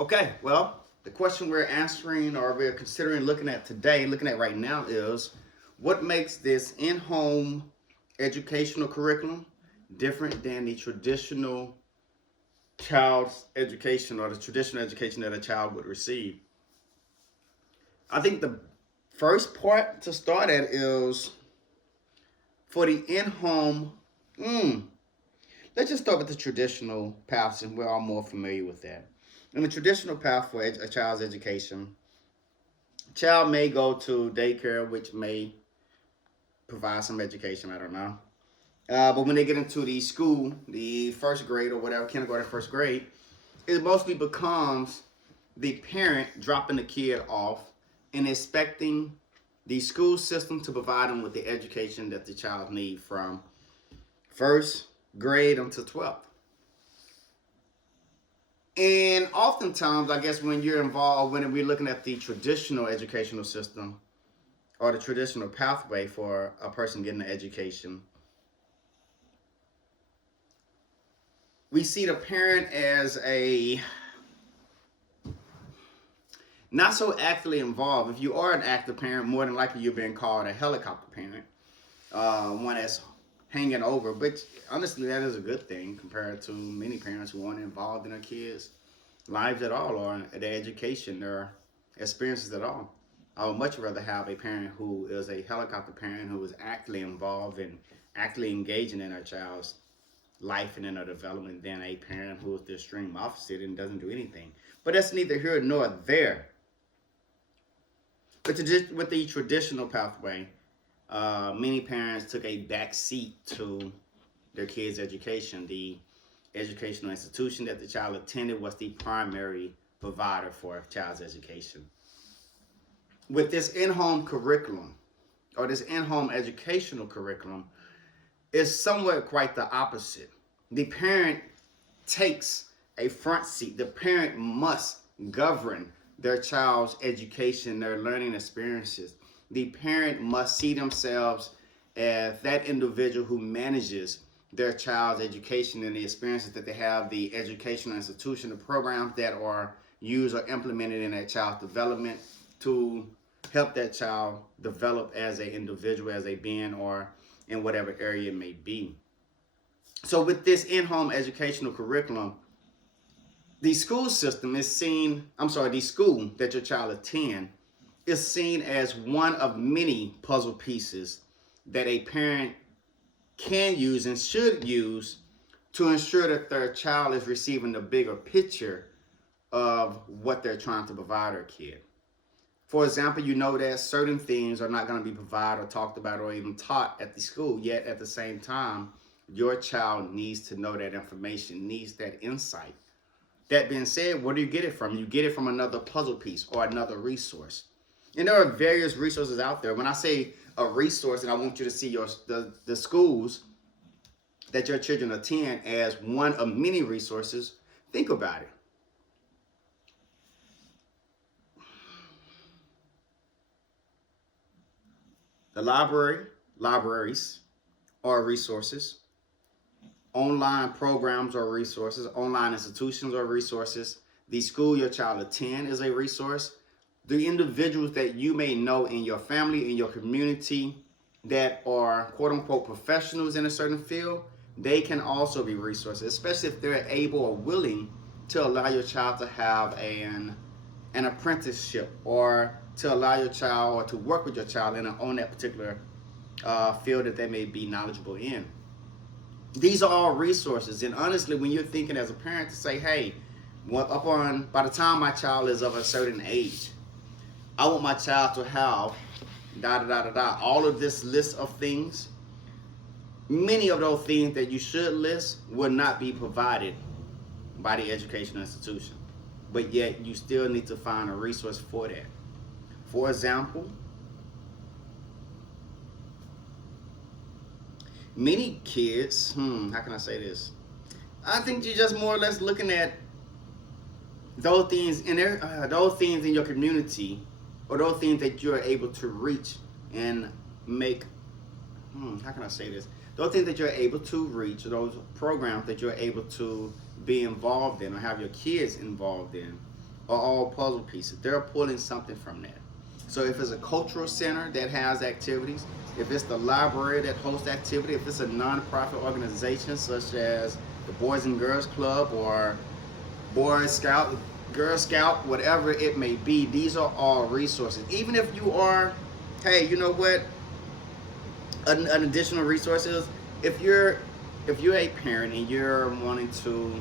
Okay, well, the question we're answering or we're considering looking at today, looking at right now is what makes this in-home educational curriculum different than the traditional child's education or the traditional education that a child would receive? I think the first part to start at is for the in-home. Mm, let's just start with the traditional path since we're all more familiar with that. In the traditional path for a child's education, child may go to daycare, which may provide some education. I don't know. But when they get into the school, the first grade or whatever, kindergarten, first grade, it mostly becomes the parent dropping the kid off and expecting the school system to provide them with the education that the child needs from first grade until 12th. And oftentimes, I guess when you're involved, when we're looking at the traditional educational system or the traditional pathway for a person getting an education, we see the parent as a not so actively involved. If you are an active parent, more than likely you're being called a helicopter parent, one that's hanging over. But honestly, that is a good thing compared to many parents who aren't involved in their kids' lives at all or their education, their experiences at all. I would much rather have a parent who is a helicopter parent who is actively involved and actively engaging in their child's life and in their development than a parent who is the extreme opposite and doesn't do anything. But that's neither here nor there. But with the traditional pathway, many parents took a back seat to their kids' education. The educational institution that the child attended was the primary provider for a child's education. With this in-home curriculum, or this in-home educational curriculum, is somewhat quite the opposite. The parent takes a front seat. The parent must govern their child's education, their learning experiences. The parent must see themselves as that individual who manages their child's education and the experiences that they have, the educational institution, the programs that are used or implemented in that child's development to help that child develop as an individual, as a being, or in whatever area it may be. So with this in-home educational curriculum, the school system is seen, the school that your child attend is seen as one of many puzzle pieces that a parent can use and should use to ensure that their child is receiving the bigger picture of what they're trying to provide their kid. For example, you know that certain things are not going to be provided or talked about or even taught at the school, yet at the same time, your child needs to know that information, needs that insight. That being said, where do you get it from? You get it from another puzzle piece or another resource. And there are various resources out there. When I say a resource, and I want you to see the schools that your children attend as one of many resources, think about it. The libraries are resources. Online programs are resources. Online institutions are resources. The school your child attends is a resource. The individuals that you may know in your family, in your community, that are quote unquote professionals in a certain field, they can also be resources, especially if they're able or willing to allow your child to have an apprenticeship or to allow your child or to work with your child on that particular field that they may be knowledgeable in. These are all resources, and honestly, when you're thinking as a parent to say, hey, by the time my child is of a certain age, I want my child to have da da da da da all of this list of things. Many of those things that you should list will not be provided by the educational institution, but yet you still need to find a resource for that. For example, many kids, how can I say this? I think you're just more or less looking at those things those things in your community, or those things that you're able to reach and make. How can I say this? Those things that you're able to reach, those programs that you're able to be involved in or have your kids involved in, are all puzzle pieces. They're pulling something from that. So if it's a cultural center that has activities, if it's the library that hosts activity, if it's a nonprofit organization such as the Boys and Girls Club or Boy Scout, Girl Scout, whatever it may be, these are all resources. Even if you are, hey, you know what? An additional resource is if you're a parent and you're wanting to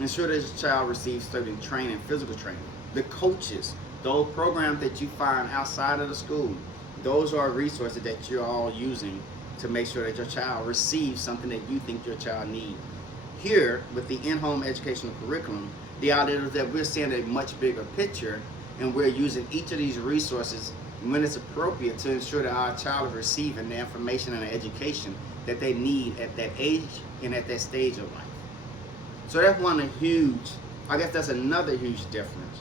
ensure that your child receives certain training, physical training, the coaches, those programs that you find outside of the school, those are resources that you're all using to make sure that your child receives something that you think your child needs. Here, with the in-home educational curriculum, the idea is that we're seeing a much bigger picture, and we're using each of these resources when it's appropriate to ensure that our child is receiving the information and the education that they need at that age and at that stage of life. So that's I guess that's another huge difference.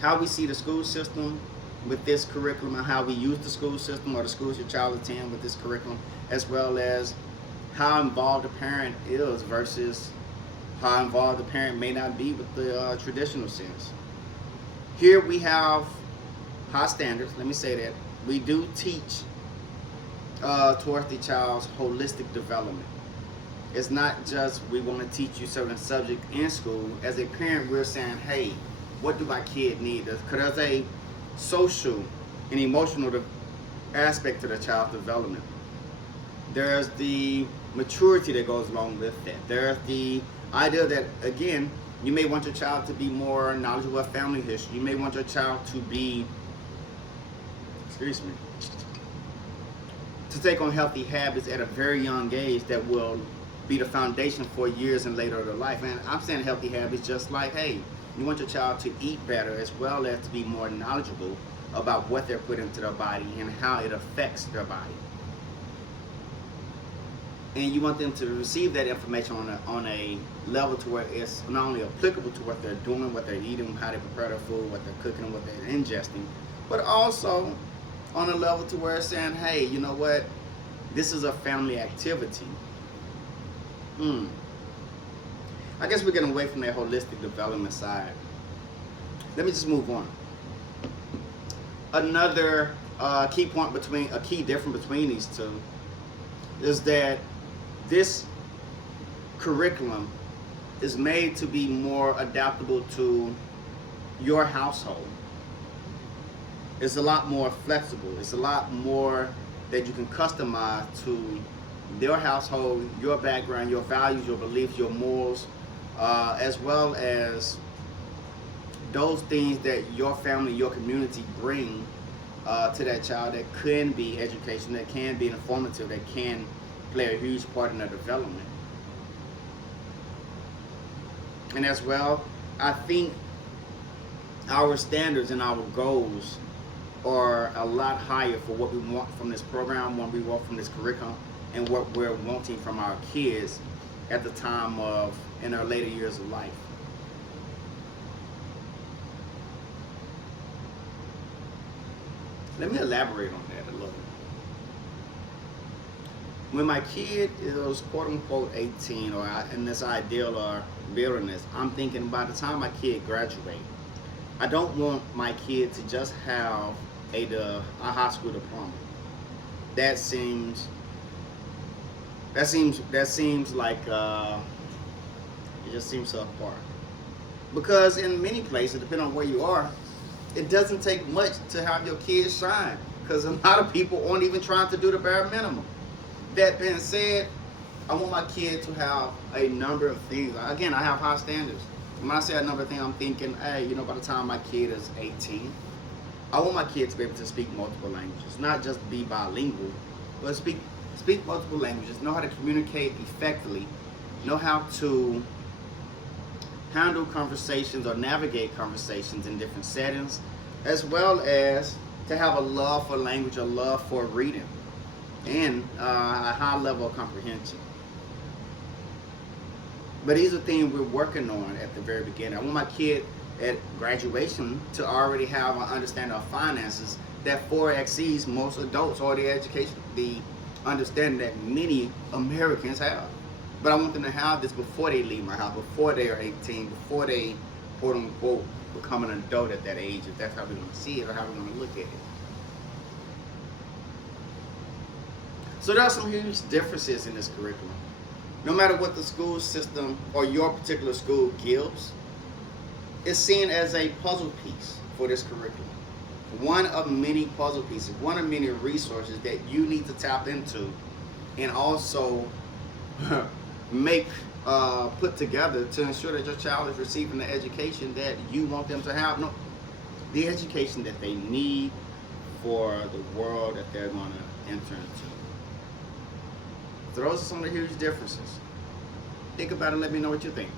How we see the school system with this curriculum and how we use the school system or the schools your child attends with this curriculum, as well as how involved the parent is versus how involved the parent may not be with the traditional sense. Here we have high standards, let me say that. We do teach towards the child's holistic development. It's not just we want to teach you certain subjects in school. As a parent, we're saying, hey, what do my kid need? Because there's a social and emotional aspect to the child's development. There's the maturity that goes along with that. There's the idea that, again, you may want your child to be more knowledgeable of family history. You may want your child to be, to take on healthy habits at a very young age that will be the foundation for years and later of their life. And I'm saying healthy habits just like, hey, you want your child to eat better as well as to be more knowledgeable about what they're putting into their body and how it affects their body. And you want them to receive that information on a level to where it's not only applicable to what they're doing, what they're eating, how they prepare their food, what they're cooking, what they're ingesting, but also on a level to where it's saying, hey, you know what? This is a family activity. I guess we're getting away from that holistic development side. Let me just move on. Another key difference between these two is that this curriculum is made to be more adaptable to your household. It's a lot more flexible. It's a lot more that you can customize to your household, your background, your values, your beliefs, your morals, as well as those things that your family, your community bring to that child that can be education, that can be informative, that can play a huge part in their development. And as well, I think our standards and our goals are a lot higher for what we want from this program, what we want from this curriculum, and what we're wanting from our kids at the time of in their later years of life. Let me elaborate on that a little. When my kid is quote unquote 18 or in this ideal or building this, I'm thinking by the time my kid graduates, I don't want my kid to just have a high school diploma. That seems like it just seems so apart. Because in many places, depending on where you are, it doesn't take much to have your kids shine. Because a lot of people aren't even trying to do the bare minimum. That being said, I want my kid to have a number of things. Again, I have high standards. When I say a number of things, I'm thinking, hey, by the time my kid is 18, I want my kid to be able to speak multiple languages. Not just be bilingual, but speak multiple languages, know how to communicate effectively, know how to handle conversations or navigate conversations in different settings, as well as to have a love for language, a love for reading, and a high level of comprehension. But these are things we're working on at the very beginning. I want my kid at graduation to already have an understanding of finances that far exceeds most adults or the education, the understanding that many Americans have. But I want them to have this before they leave my house, before they are 18, before they, quote unquote, become an adult at that age, if that's how we're going to see it or how we're going to look at it. So there are some huge differences in this curriculum. No matter what the school system or your particular school gives, it's seen as a puzzle piece for this curriculum. One of many puzzle pieces, one of many resources that you need to tap into and also put together to ensure that your child is receiving the education that you want them to have. No, the education that they need for the world that they're going to enter into. So those are some of the huge differences. Think about it and let me know what you think.